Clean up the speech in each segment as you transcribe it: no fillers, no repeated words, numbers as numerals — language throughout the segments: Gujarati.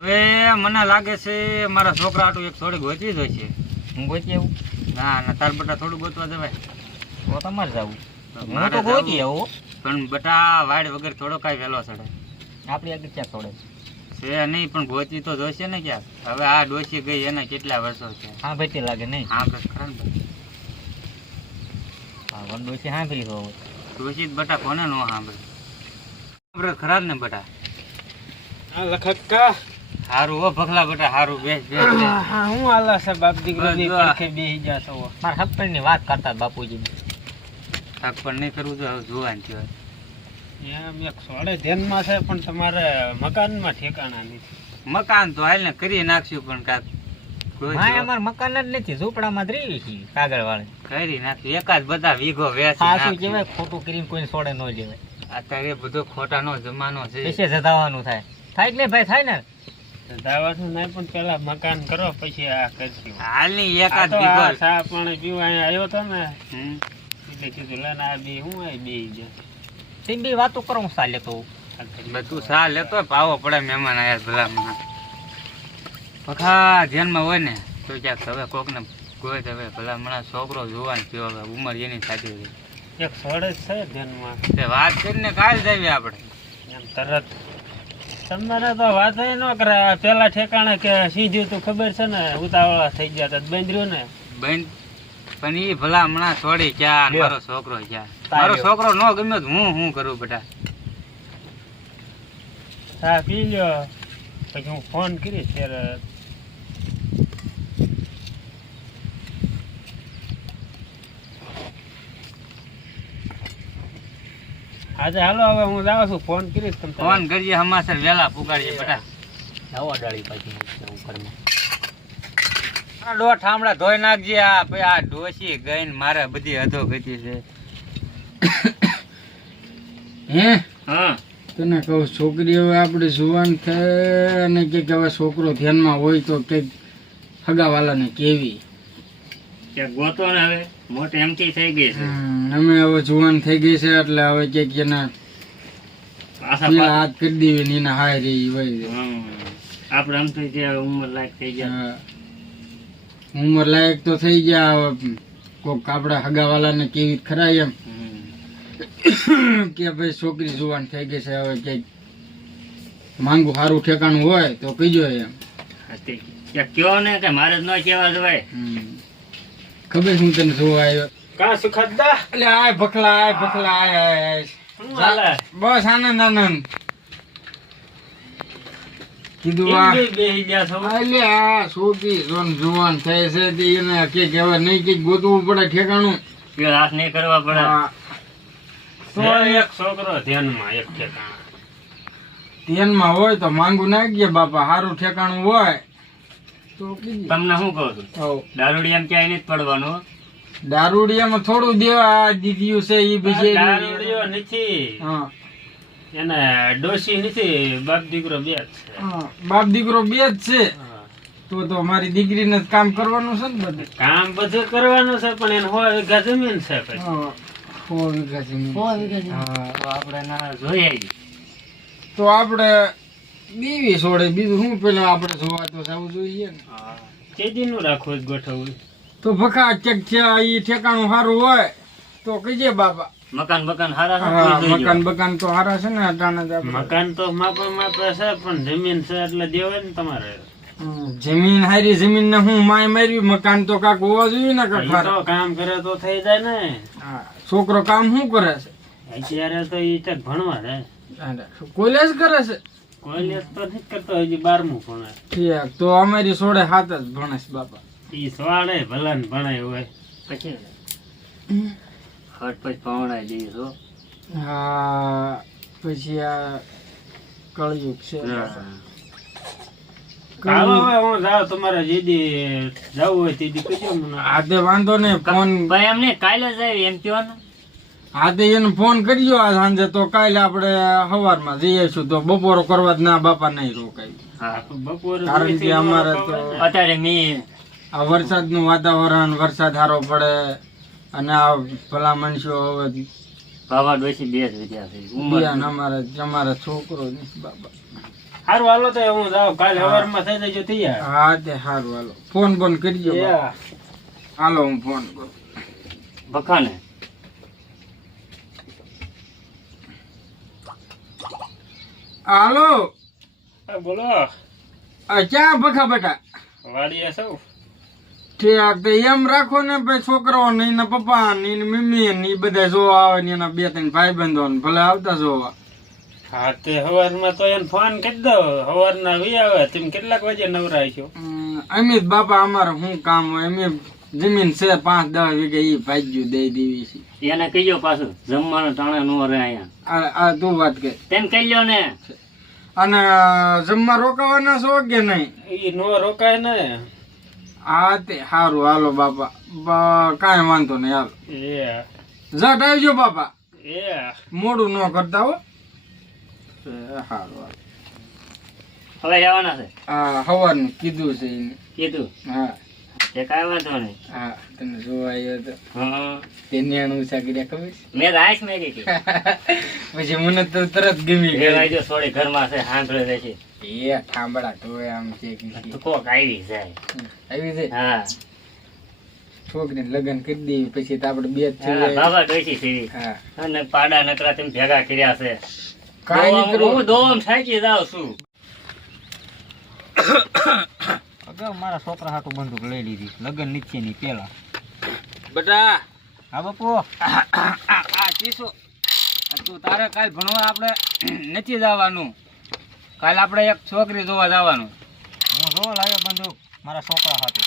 હવે મને લાગે છે મારા છોકરા આટલું એક થોડી ગોતવી જ હશે. હું ગોતી આવું? ના ના, તાર બટા થોડું ગોતવા જવાય. તો તમારે જવું. હું મારે તો ગોતી આવું. પણ બટા વાડ વગર થોડો કાંઈ વહેલો ચડે આપણી આગળ ક્યાં છોડે છે નહીં, પણ ગોતવી તો જોશે ને ક્યાંક. હવે આ ડોસી ગઈ એના કેટલા વર્ષો છે. હા ભાઈ લાગે નહીં. હા બસ ખરા ને બટા. હા વંડો છે સાંભળી તો ડોસી જ બટા કોને નો સાંભળે. સાંભળે ખરા ને બટા. હા લખક્કા હારું હો ભખલા બટા, હારું બેસ બેસ બેસ. હા હું આલા છે બાપ દીકરો બે બસ, પડખે બેહી જા છો. મારા હસબન્ડ ની વાત કરતા બાપુજી. થાક પણ નહીં કરવું જોઈએ, હવે જોવાનું છે. એમ એક સોડે ધ્યાનમાં છે પણ તમારે મકાનમાં ઠેકાણા નથી. મકાન તો હાલ ને કરી નાખ્યું, પણ કાક હા અમાર મકાન જ નથી, ઝૂંપડામાં જ રહી છીએ કાગળ વાળે. કરી નાખ્યું. એકાદ બધા વીઘો વેચી સાસુ નાખ્યું. કહેવાય ખોટું કરીને કોઈને છોડે ન લેવાય. અત્યારે બધો ખોટાનો જમાનો છે. પૈસે જતાવાનું થાય થાય કે નહીં ભાઈ? થાય ને. દાવાનું નહીં પણ પેલા મકાન કરો પછી આ કરશું. હાલની આ એકાદ તો વીઘો. આ ચા પાણી પીવા અહીંયા આવ્યો તો ને હમ. એટલે કીધું લે ને આ બે હું આ બેહી જા. તેમ બી વાતો કરો હું ચાલે તો. બધું સા લેતો પાવો પડે મહેમાન આયા ભલામાં. પખા ધ્યાનમાં હોય ને તો ક્યાંક હવે કોક ને કોઈ હવે ભલામણા છોકરો જોવાનું થયો, હવે ઉંમર એની સાથે રહી. એક સોડે જ છે ધ્યાનમાં. તે વાત કરીને કાલ જઈએ આપણે. એમ તરત તમારે તો વાત ન કરે. પેલા ઠેકાણે કે સીધું તું ખબર છે ને ઉતાવળા થઈ ગયા તા બંધર્યું ને બેન પણ ઈ ભલામણા છોડી ક્યાં, લ્યો. મારો છોકરો ક્યાં. મારો લ્યો. છોકરો ન ગમ્યો તો હું શું કરું બેટા. ચા પી લ્યો પછી હું ફોન કરીશ ત્યારે. આજે હાલો હવે હું જાઉં છું, ફોન કરીશ તમને. ફોન કરજે, હમાસર વેલા પુગાડજે બેટા. નવો ડાળી પાછી હું ઘરમાં. આ દોઢ ઠામડા ધોઈ નાખજે. આ પછી આ ડોસી ગઈ ને મારે બધી અધો ગતિ છે. હે હા તને કહું છોકરી હવે આપણે જુવાન થાય અને કે હવે છોકરો ધ્યાનમાં હોય તો કે હગાવાલાને કેવી. ગોતો ને હવે મોટી એમથી થઈ ગઈ છે. અમે હવે જુવાન થઈ ગઈ છે એટલે હવે કે એના પેલા હાથ કરી દેવી ને એના હાય રહી હોય. આપડે આમ તો જે ઉંમર લાયક થઈ ગયા. હા. ઉંમર લાયક તો થઈ ગયા. હવે કોક આપડા હગાવાલાને કેવી ખરા એમ કે ભાઈ છોકરી જુવાન થઈ ગઈ છે, હવે કે માંગુ સારું ઠેકાણું હોય તો કીજો એમ. કયો ને કે મારે જ ન કેવા જવાય. ખબર હું તને જોવા આવ્યો. કા સુખદા એટલે આય ભખલા આય ભખલા આય આય આય. શું હાલે? બસ આનંદ આનંદ. કીધું કેમ આ બે બેહી ગયા છો? એટલે આ છોકરી જુવાન થાય છે તે એને કે હવે નહીં કઈક ગોતવું પડે ઠેકાણું. હાથ નહીં કરવા પડે. હા. તો છે એક છોકરો ધ્યાનમાં એક ઠેકાણા. ધ્યાનમાં હોય તો માંગુ નાખીએ બાપા. સારું ઠેકાણું હોય તો કીજે. તમને શું કહું છું, હોવ. દારૂડી એમ ક્યાંય નથી પડવાનું. દારૂડિયામાં થોડું દેવા દીધું છે ઈ બીજે. દારૂડિયો નથી, હા એને ડોશી નથી, બાપ દીકરો બે જ છે. હા. બાપ દીકરો બે જ છે હા. તો મારી દીકરીને જ કામ કરવાનું છે ને બધું. કામ બધું કરવાનું છે પણ એને 100 વીઘા જમીન છે પછી. હા. 100 વીઘા જમીન. હા. તો આપણે ના જોઈ આવીએ. તો આપણે દેવી છોડે બીજું શું, પેલા આપણે જોવા તો જવું જોઈએ ને. કેદી નું રાખવું જ ગોઠવવું. તો ભખા ક્યાંક છે ઈ ઠેકાણું સારું હોય તો કહીજે બાપા. મકાન બકાન હારા હા, છે. મકાન બકાન તો સારા છે ને અટાણે જ આપણે. મકાન તો માપે છે પણ જમીન છે એટલે દેવાય ને તમારે. જમીન હારી જમીન ને હું માય મારવી, મકાન તો કાક હોવા જોઈએ ને કાક ઈ હારા. તો કામ કરે તો થઈ જાય ને. હા. છોકરો કામ શું કરે છે? અત્યારે તો ઈ તક ભણવા જાય. કોલેજ કરે છે. કોલેજ તો નથી કરતો, હજી 12મું ભણે. ઠીક. તો અમારી સોડે હાથ જ ભણે છે બાપા. ઈ સ્વાડે ભલા ને ભણાય હોય. પછી હટ પછી પવણાઈ દઈએ છો. હા. પછી આ કળયુગ છે. હાલો હવે હું જાઉં, તમારે જેદી જવું હોય તેદી કહેજો મને. હાથે વાંધો ને ફોન. ભાઈ એમ નહીં, કાલે જ આવી એમ કયો ને. હાથે એને ફોન કરજો આ સાંજે તો કાલે આપણે સવારમાં જઈશું. તો બપોરો કરવા જ ના બાપા નહીં રોકાય. હા બપોરે કારણ કે અમારે તો અત્યારે મી આ વરસાદનું વાતાવરણ, વરસાદ સારો પડે અને આ ભલા માણસો હવે ભાવા ડોસી બે જ વિદ્યા છે. ઉંમર બિયાન અમારે છોકરો નથી બાપા. હારું હાલો તો હું જાઉં કાલે સવારમાં થઈ જજો તૈયાર હા તે સારું હાલો ફોન બોન કરજો બાપા. હાલો હું ફોન કરું. ભખાને હાલો હા, બોલો આ ક્યાં ભખા બેટા વાડીએ સૌ ઠીક તો એમ રાખો ને ભાઈ છોકરાઓ ને એના પપ્પા ને એની મમ્મી ને એ બધા જોવા આવે ને એના 2-3 ભાઈ બંધો ને ભલે આવતા જોવા. હા તે સવારમાં તો એને ફોન કરી દો સવારના વી આવે તમે કેટલાક વાગે નવરાય છો અમિત બાપા અમારે શું કામ હોય અમે જમીન છે 5-10 વીઘા ઈ ભાગ્યું દઈ દેવી છે. એને કહીજો પાછું જમવાનું ટાણે નો રહે અહીંયા. આ તું વાત કર. તેમ કહીજો ને. અને જમવા રોકાવાના છો કે નહીં? ઈ નો રોકાય ને. હા તે સારું હાલો બાપા કાંઈ વાંધો નહીં હાલો. એ જટ આવજો બાપા. એ મોડું ન કરતા હો. સારું હવે જવાના છે. હા સવારનું કીધું છે એને. કીધું હા તે કાંઈ વાંધો નહીં. હા તને જોવા આવ્યો તો હા તે ન્યાણું ઉષા કર્યા ખબર છે? મેં રાઈસ મેગી કી. પછી મને તો તરત ગમી ગઈ. રેવાઈ થોડી ઘરમાં છે સાંભળે રહેશે. એ ઠાંબડા ઢોળે આમ છે તો કોક આવી જાય. આવી છે હા છોકરીને લગ્ન કરી દેવી પછી તો આપણે બે જ હા, છીએ. બાબા ડોશી સીવી. હા અને પાડા નકરા તમે ભેગા કર્યા છે. કાંઈ નહીં હું કરું. દોમ થાકી જાઉં છું. અગાઉ મારા છોકરા હાટુ બંદૂક લઈ લીધી લગ્ન નીચેની પેલા. બેટા હા બાપુ આ ચીસો તું તારે કાલ ભણવા આપણે નથી જવાનું. કાલ આપણે એક છોકરી જોવા જવાનું. હું જો લાવ્યો બંદૂક મારા છોકરા હાટુ.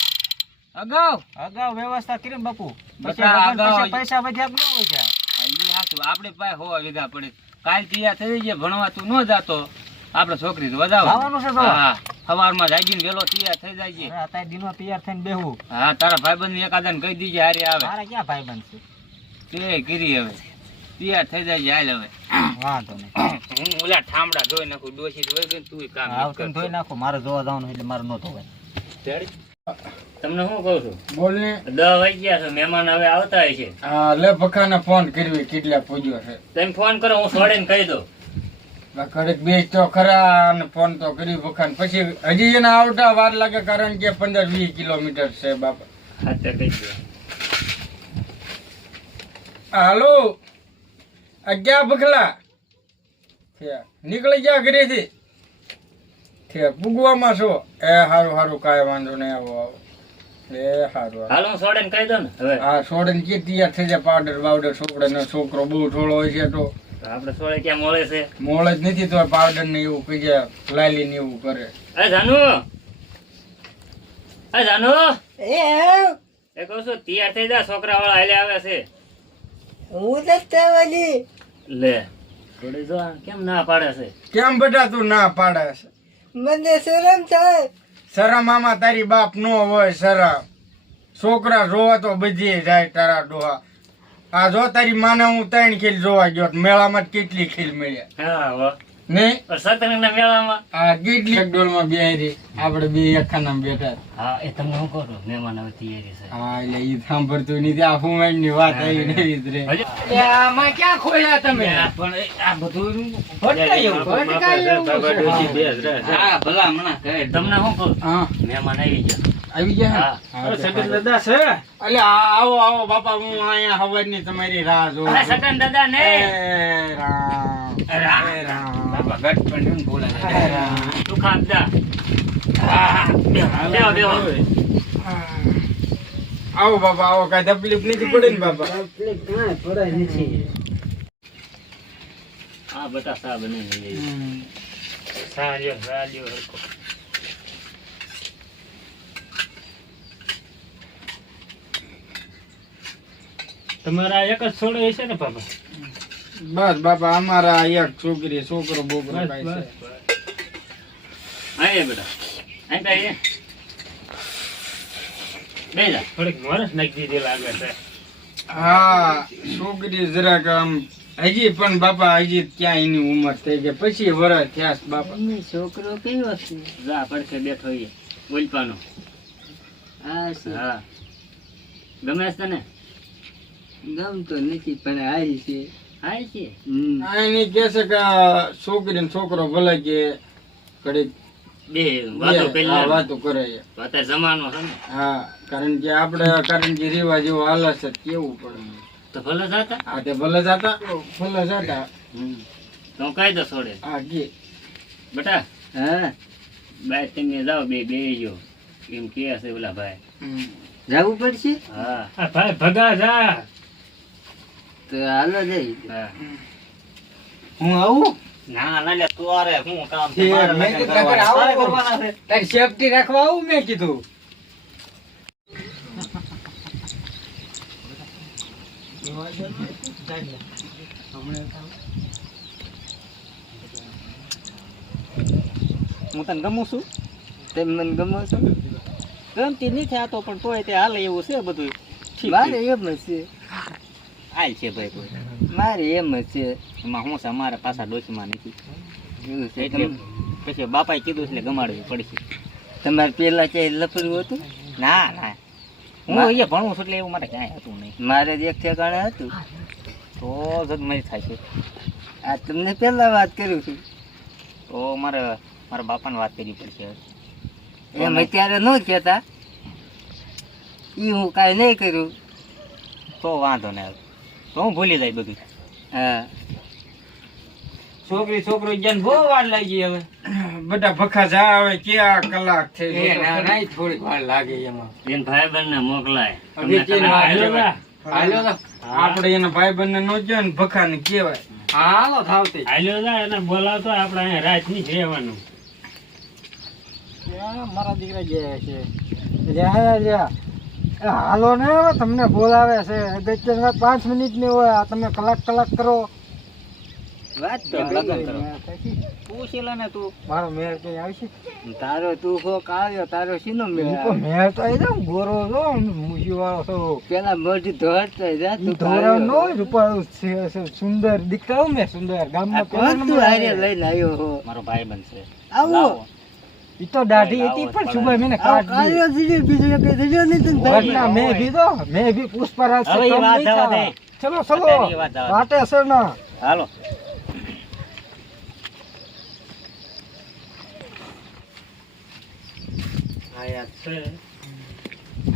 અગાઉ અગાઉ વ્યવસ્થા કરી ને બાપુ પછી બટા, લગ્ન અગાઉ પછી પૈસા વધ્યા કે ન વધ્યા? આપણે પાસે હોવા વીઘા પડે. કાલ તૈયાર થઈ જઈએ ભણવા તું ન જાતો આપણે છોકરી જોવા જવાનું. જવાનું છે જોવા? હા સવારમાં જાગીને વેલો તૈયાર થઈ જાય. અરે અત્યારે દિનો તૈયાર થઈને બેહું. હા તારા ભાઈબંધ ને એકાદાને કહી દીજે હારે આવે. મારા ક્યાં ભાઈબંધ છે? તે કરી હવે તૈયાર થઈ જાય હાલ હવે. વાંધો નહીં. હું ઓલા ઠામડા ધોઈ નાખું ડોશી ધોઈ ગઈ તું કામ આવ તમે ધોઈ નાખો મારે જોવા જવાનું એટલે મારે ન ધોવાય. તમને શું કહું છું બોલ ને. 10 વાગ્યા છે મહેમાન હવે આવતા હોય છે. હા લે ભખાને ફોન કરવી કેટલા પૂજ્યો છે. તમે ફોન કરો હું છોડીને કહી દઉં. ઘડીક બેસ તો ખરા અને ફોન તો કરી ભખાને પછી હજી એને આવતા વાર લાગે કારણ કે 15-20 કિલોમીટર છે બાપા. હા તે કહી દો. હાલો આ ક્યાં ભખલા નીકળી ગયા ઘરેથી? પૂગવામાં છો? એ હારું હારું કાંઈ વાંધો નહીં આવો આવો. એ હારું હાલ હું છોડીને કહી દઉં ને હવે. હા છોડીને કે તૈયાર થઈ જાય પાવડર બાવડર છોકરાનો છોકરો બહુ થોડો હોય છે તો આપણે છોડે ક્યાં મળે છે. મોળ જ નથી તો પાવડર ને એવું કહી જાય લાલી ને એવું કરે. એ જાનુ એ જાનુ એ કહું છું તૈયાર થઈ જા છોકરા વાળા હાલે આવે છે. હું દસ્તાવેજી લે થોડી જો આ કેમ ના પાડે છે. કેમ બેટા તું ના પાડે છે? મને શરમ થાય. શરમ આમાં તારી બાપ નો હોય શરમ. છોકરા જોવા તો બધી જાય તારા ડોહા. આ જો તારી માને હું 3 ખીલ જોવા ગયો તો મેળામાં જ કેટલી ખીલ મળ્યા હા હો નહીં? પણ સત્સંગના મેળામાં આ કેટલી ડોલમાં બેહરી આપણે બે એકખાનામાં બેઠા. હા એ તમને હું કહું મહેમાન હવે તૈયારી છે. હા એટલે ઈ સાંભળતું નથી. આ હુંવાની વાત આવી નવી જ રે. હજી- એ આમાં ક્યાં ખોયા તમે? પણ આ બધું ભટકાયું, ભટકાયું છે. હા ભલા મણા કહે તમને હું કહું હા મહેમાન આવી ગયા. આવી ગયા? હા. હા, સગન દાદા છે અલે આવો આવો બાપા હું અહીંયા હવારની તમારી રાહ જોઉં અરે છું. સગન દાદા ને એ રામ એ રામ. બાપા ગટ પણ બોલે એ રામ. તું ખાતા બેહો બેહો. આવો બાપા આવો કઈ તકલીફ નથી પડે ને બાપા? હા બતા સા બને સાજો સાજો હરકો. તમારા એક જ છોડો હશે ને બાબા? બસ બાપા અમારા એક છોકરી છોકરો બોકરો કાંઈ છે. આય બેટા આય બેય બેજા થોડીક મોરસ નાખી દીધી લાગે છે. હા છોકરી જરાક આમ હજી પણ બાપા હજી ક્યાં એની ઉંમર થઈ ગઈ પછી વરસ થયા છે બાપા. છોકરો કયો છે? જા પડખે બેઠો છે બોલપાનો. હા ગમે છે તને? ગમતો નથી પણ હારી છે. હાય છે. આ એની કે છે કે છોકરી ને છોકરો ભલે કે ઘડીક બે વાતો બે, કરી હા, લે. વાતો કરે છે. તો અત્યારે જમાનો છે ને. હા કારણ કે રિવાજ એવો હાલે છે કેવું પડે. તો ભલે જાતા. આ તે ભલે જાતા ભલે જાતા. તો હું કાયદો છોડે. આ કે બેટા હા બાય તમે જાઓ બે ગયો એમ કે છે ઓલા ભાઈ. જવું પડશે હા આ ભાઈ ભગા જા. તો હાલો જઈ હા. હું આવું ના ના લે તું આરે હું કામ છે તે મારે મેં લગ્ન કીધું કરવાના. આવું તારે કરું. કરવાના છે. તારી સેફટી રાખવા આવું મેં કીધું. હું તને ગમું છું તમે મને ગમો છો ગમતી નથી આ તો પણ તોય તે હાલે એવું છે બધું ઠીક મારે છે. એમ જ છે હાલ છે ભાઈ કોઈ મારે એમ જ છે એમાં હું છે અમારે પાછા ડોશીમાં નથી એવું છે એટલે પછી બાપાએ કીધું એટલે ગમાડવી પડશે. તમારે પેલા ક્યાંય લફડવું હતું ના ના હું અહીંયા ભણું છું એટલે એવું મારે ક્યાંય હતું નહીં. મારે જ એક ઠેકાણે હતું તો જગમરી થાય છે આ તમને પેલા વાત કરું છું તો મારે મારા બાપાને વાત કરવી પડશે. એમ અત્યારે ન કહેતા ઈ હું કાંઈ નહીં કરું તો વાંધો નહીં આવે તો હું ભૂલી જાય બધું. હા છોકરી છોકરો જ્યાં બહુ વાર લાગી હવે. બધા ભખા જા હવે ક્યાં કલાક થઈ એ ના ના થોડીક વાર લાગે એમાં. બેન ભાઈ ને મોકલાય. હવે કેમ હાલો જા. હાલ્યો તો. આપણે એના ભાઈબંધને નો જોયો ને ભખા ને કેવાય. હાલો થાવતી. હાલો જા એને બોલાવતો આપણે અહીંયા રાત નહીં રહેવાનું. મારા દીકરા ગયા છે હાલો ને હવે તમને બોલાવે છે 5 મિનિટ ની હોય તમે કલાક કરો વાત તો એમ કરી. લગન કરો. પૂછી લે ને તું. મારો મેળ કઈ આવશે તારો તું હોક આવ્યો તારો શીનો ઈ મેળ તો મેળ તો આવી જાવ ગોરો છો મૂછી વાળો છો પેલા મોઢું ધોળતો જા તું ધોરા નો રૂપાળું છે સુંદર દીકરા મેં સુંદર ગામમાં પેલા કોણ તું નંબર હારે આવ્યો. લઈને આવ્યો હો મારો ભાઈ બનશે. આવો ઈ તો દાઢી હતી પણ સુબહ મેં આવો કાઢ કાળિયો જીલ્યો બીજો કઈ જીલ્યો નહીં તને વરના મેં ભી પુષ્પરાજ હવે ઈ વાત જવા દે. ચલો અત્યારે ઈ વાત જવા દે. વાટે છે ના હાલો આયા છે.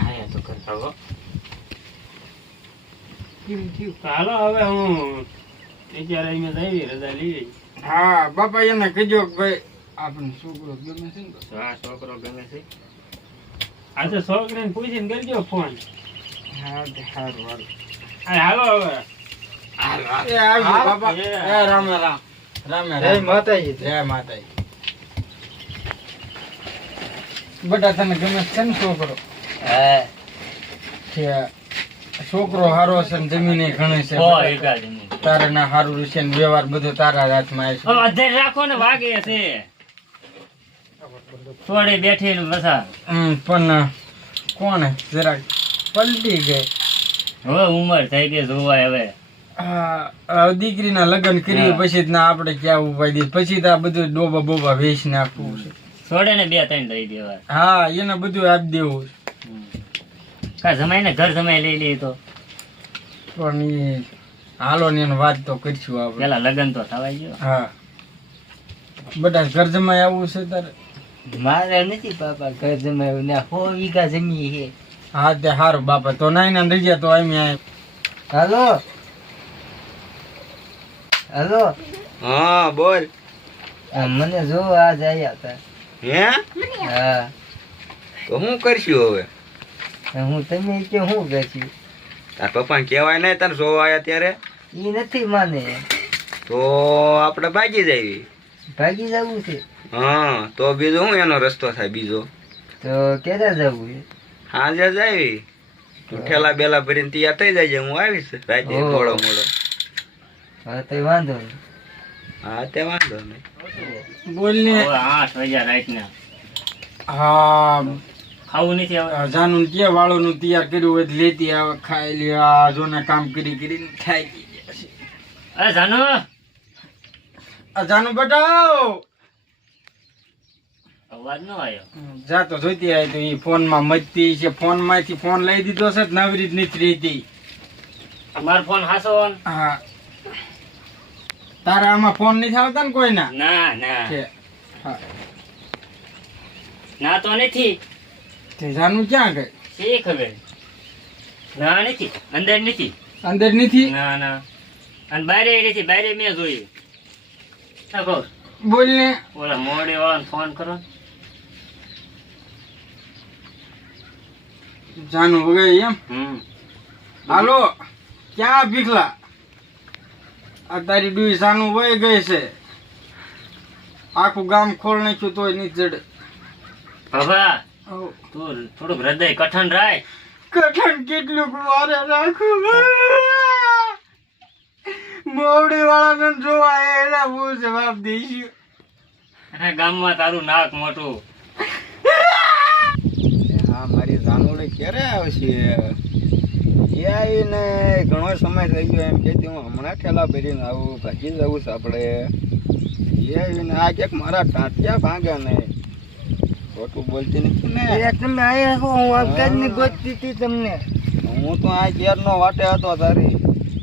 આયા તો કરતા હો. કેમ થયું તો હાલો હવે હું અત્યારે અહીંયા જઈ રજા લઈ. હા બાપા એને કીધું કે ભાઈ આપણને છોકરો ગમે છે ને તો. આ છોકરો ગમે છે. આ તો છોકરીને પૂછીને કરજો ફોન. હા તે હારું હારું. હા, હાલો હવે. એ આવજો બાપા. એ. એ રામ રામ. રામ જય રામ. માતાજી જય માતાજી. બેટા તને ગમે છે ને છોકરો? હા કે છોકરો હારો છે ને જમીને ઘણી છે. ઓ બેટા. એકા જમી. તારે ના હારું રહેશે ને વ્યવહાર બધો તારા હાથમાં આવશે. હવે અધેર રાખો ને વાગે છે. થોડી બેઠી ને બસા. પણ કોણ જરાક પલટી ગઈ. હવે ઉંમર થઈ ગઈ જોવાય હવે. આ દીકરીના લગ્ન કરી હા. પછી જ ના આપણે ક્યાં ઉપાય દી પછી તો આ બધું ડોબા બોબા વેચી નાખવું છે. છોડે ને 2-3 દઈ દેવા. હા એને બધું આપી દેવું છે. કા જમાઈ ને ઘર જમાઈ લઈ લે તો પણ એ હાલો ને એને વાત તો કરીશું આપણે. પેલા લગન તો થવાય ગયો. હા બધા ઘર જમાઈ આવવું છે તારે? મારે નથી પાપા ઘર જમાયું ને 100 વીઘા જમી છે હા તે હારું બાપા તો નાઈ રહી ગયા તો આમ હાલો હાલો હા બોલ. આ મને જો આજ આયા હતા હે હા તો શું કરશું હવે? હું તમે કે હું ગયું તાર પપ્પાને કહેવાય નહીં તને જોવા આવ્યા ત્યારે? ઈ નથી માને તો આપણે ભાગી જઈએ. ભાગી જવું છે હા તો બીજો શું એનો રસ્તો થાય બીજો? તો ક્યારે જવું છે સાંજે જાવી તું ઠેલા બેલા ભરીને તૈયાર થઈ જાય હું આવીશ રાતે ઓહ. મોડો મોડો. હા તો વાંધો નહીં હા તે વાંધો નહીં. બોલ ને. હવે 8 વાગ્યા રાતના. હા ખાવું નથી હવે. જાનું કે વાળો નું તૈયાર કર્યું હોય તો લેતી આવે ખાઈ લે. આ જોને કામ કરી કરીને ખાઈ ગયા છે. અરે જાનો આ જાનું બટાવ અવાજ ન આવ્યો. જા તો જોઈતી આવી તો એ ફોન માં મજતી છે. ફોન માંથી ફોન લઈ દીધો છે નવરી જ નથી રહેતી. મારો ફોન હાસો ને? હા તારા આમાં ફોન નથી આવતા ને કોઈના? ના ના છે. હા ના તો નથી. તે જાનું ક્યાં ગઈ? શી ખબર? ના નથી, અંદર નથી. અંદર નથી? ના ના. અને બારે નથી, બારે મેં જોયું. હા, કહો. બોલ ને. ઓલા મોડે વાળાને ફોન કરો. જાનું વગર એમ? હમ. હાલો, ક્યાં ભીખલા? આ તારી ડુઈ જાનું વહી ગઈ છે. આખું ગામ ખોલ નાખ્યું તોય નહીં જડે. બાબા, હઉ. તું થોડુંક હૃદય કઠણ રાખ. કઠણ કેટલું વારે રાખું? મોવડી વાળાને જોવા એના બહુ જવાબ દઈશું. અને ગામમાં તારું નાક મોટું. હા, મારી જાનુડી ક્યારે આવશે? એ આવીને ઘણો સમય થઈ ગયો એમ કહેતી હું હમણાં ઠેલા ભરીને આવું, ભાગી જવું છે આપણે. એ આવીને આ ક્યાંક મારા ટાંટિયા ભાંગ્યા ને ખોટું બોલતી નથી ને. એ તમે આયા છો, હું અગિયારની ગોતતી હતી તમને. હું તો આ ઘેરનો વાટે હતો તારી.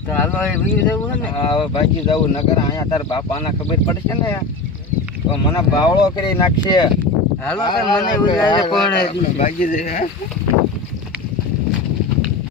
તો હાલો એ વી જવું ને. હા, હવે ભાગી જવું નગર અહીંયા તારા બાપાને ખબર પડશે ને તો મને બાવળો કરી નાખશે. હાલો તો મને ઉજાડે કોણે દી. ભાગી જઈએ.